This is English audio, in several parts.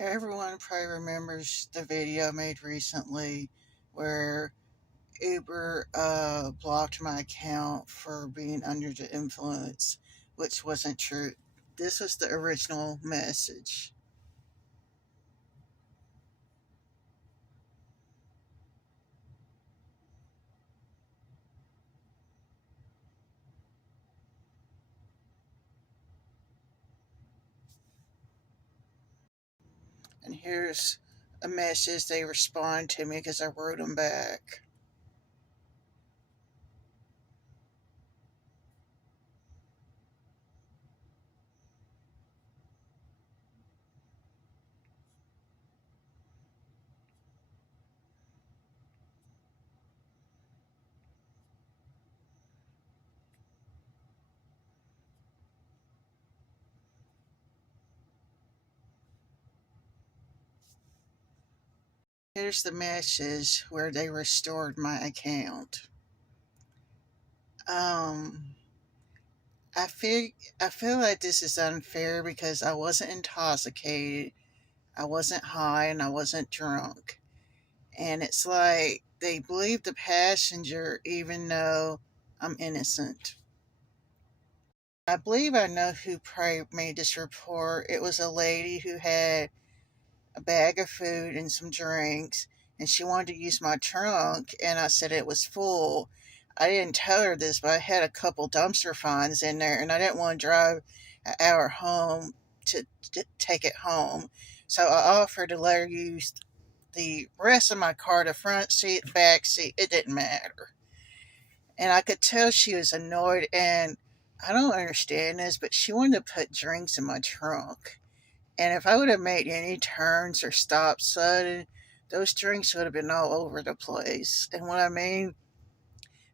Everyone probably remembers the video I made recently where Uber blocked my account for being under the influence, which wasn't true. This was the original message. And here's a message they respond to me because I wrote them back. Here's the message where they restored my account. Um, I feel I feel like this is unfair because I wasn't intoxicated, I wasn't high, and I wasn't drunk. And it's like they believe the passenger even though I'm innocent. I believe I know who probably made this report. It was a lady who had a bag of food and some drinks, and she wanted to use my trunk, and I said it was full. I didn't tell her this, but I had a couple dumpster finds in there, and I didn't want to drive an hour home to take it home. So I offered to let her use the rest of my car, the front seat, back seat, it didn't matter. And I could tell she was annoyed, and I don't understand this, but she wanted to put drinks in my trunk. And if I would have made any turns or stopped sudden, those drinks would have been all over the place. And what I mean,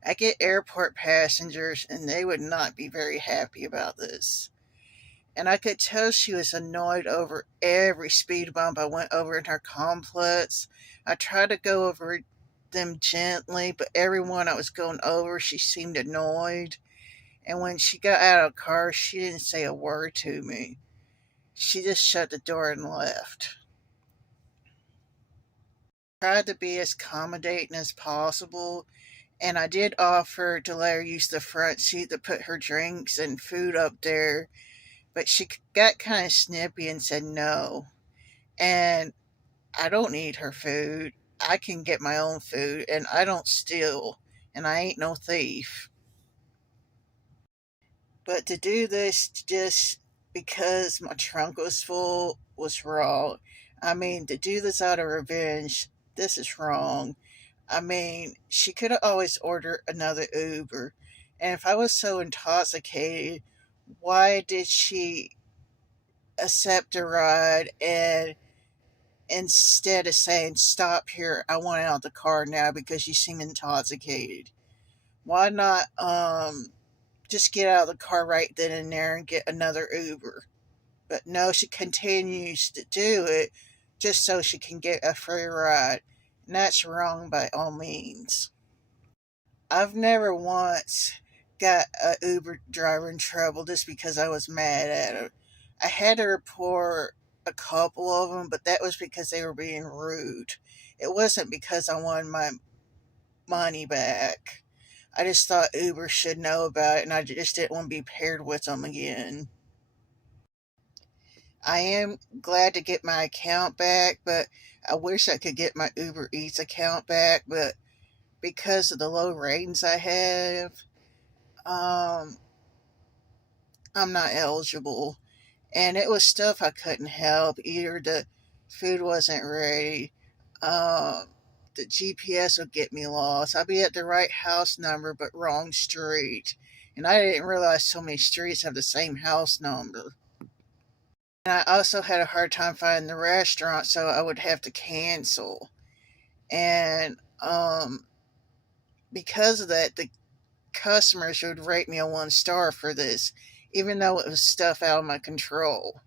I get airport passengers, and they would not be very happy about this. And I could tell she was annoyed over every speed bump I went over in her complex. I tried to go over them gently, but every one I was going over, she seemed annoyed. And when she got out of the car, she didn't say a word to me. She just shut the door and left. Tried to be as accommodating as possible, and I did offer to let her use the front seat to put her drinks and food up there, but she got kind of snippy and said no. And I don't need her food. I can get my own food, and I don't steal, and I ain't no thief. But to do this just because my trunk was full was wrong. I mean, to do this out of revenge, this is wrong. I mean, she could have always ordered another Uber. And if I was so intoxicated, why did she accept a ride and instead of saying, "Stop here, I want out of the car now because you seem intoxicated"? Why not just get out of the car right then and there and get another Uber? But no, she continues to do it just so she can get a free ride. And that's wrong by all means. I've never once got a Uber driver in trouble just because I was mad at him. I had to report a couple of them, but that was because they were being rude. It wasn't because I wanted my money back. I just thought Uber should know about it, and I just didn't want to be paired with them again. I am glad to get my account back, but I wish I could get my Uber Eats account back, but because of the low ratings I have, um, I'm not eligible. And it was stuff I couldn't help. Either the food wasn't ready, um, the GPS would get me lost. I'd be at the right house number but wrong street. And I didn't realize so many streets have the same house number. And I also had a hard time finding the restaurant, so I would have to cancel. And because of that, the customers would rate me a 1 star for this, even though it was stuff out of my control.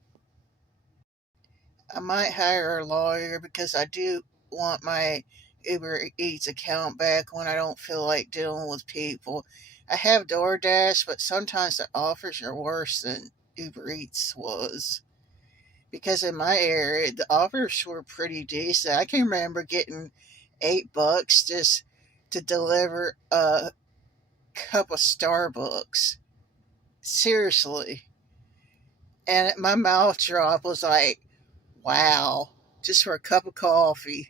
I might hire a lawyer because I do want my Uber Eats account back when I don't feel like dealing with people. I have DoorDash, but sometimes the offers are worse than Uber Eats was. because in my area the offers were pretty decent. I can remember getting $8 just to deliver a cup of Starbucks. Seriously. And my mouth drop was like, wow, just for a cup of coffee.